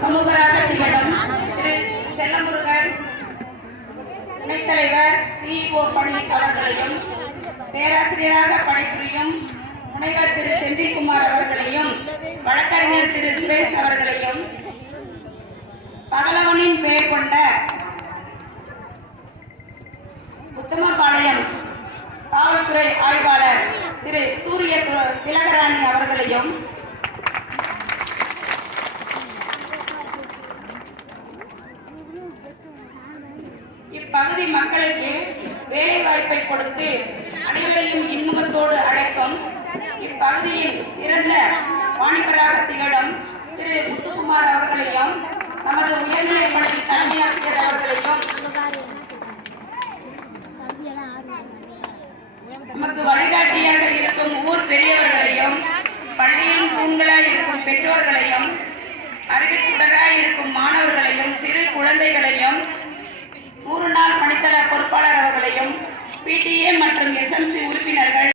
சமூகராக திகழும் திரு செல்லமுருகன் துணைத்தலைவர் சிஇஓ பள்ளி அவர்களையும் பேராசிரியராக பணிபுரியும் முனைவர் திரு செந்தில்குமார் அவர்களையும் வழக்கறிஞர் திரு சுரேஷ் அவர்களையும் பகலவனின் பெயர் கொண்ட உத்தமபாளையம் காவல்துறை ஆய்வாளர் திரு சூரிய திலகராணி அவர்களையும் இப்பகுதி மக்களுக்கு வேலை வாய்ப்பை கொடுத்து அனைவரையும் இன்முகத்தோடு அழைக்கும் இப்பகுதியில் சிறந்த வாணிபராக திகழும் திரு முத்துக்குமார் அவர்களையும் நமது உயர்நிலைப் பள்ளி தலைமை ஆசிரியர் அவர்களையும் நமக்கு வழிகாட்டியாக இருக்கும் ஊர் பெரியவர்களையும் பள்ளியின் தூண்களாய் இருக்கும் பெற்றோர்களையும் அருகில் சுடராய் இருக்கும் மாணவர்களையும் சிறு குழந்தைகளையும் நூறு நாள் பணித்தள பொறுப்பாளர் அவர்களையும் பிடிஏ மற்றும் எஸ்எம்சி உறுப்பினர்கள்